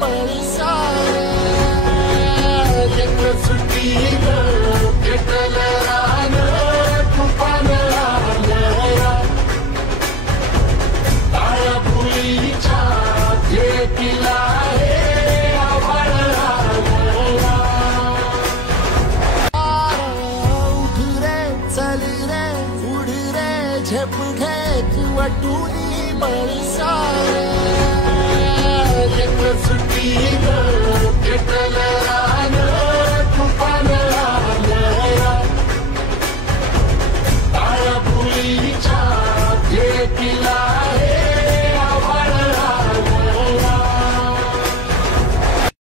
बरसाया सुट्टी तुफान आलया ताळ्या फुलीच्या भेटीला हे आभाळ आलया उठ रे चल रे उड रे झेप घे वाटून बरसाया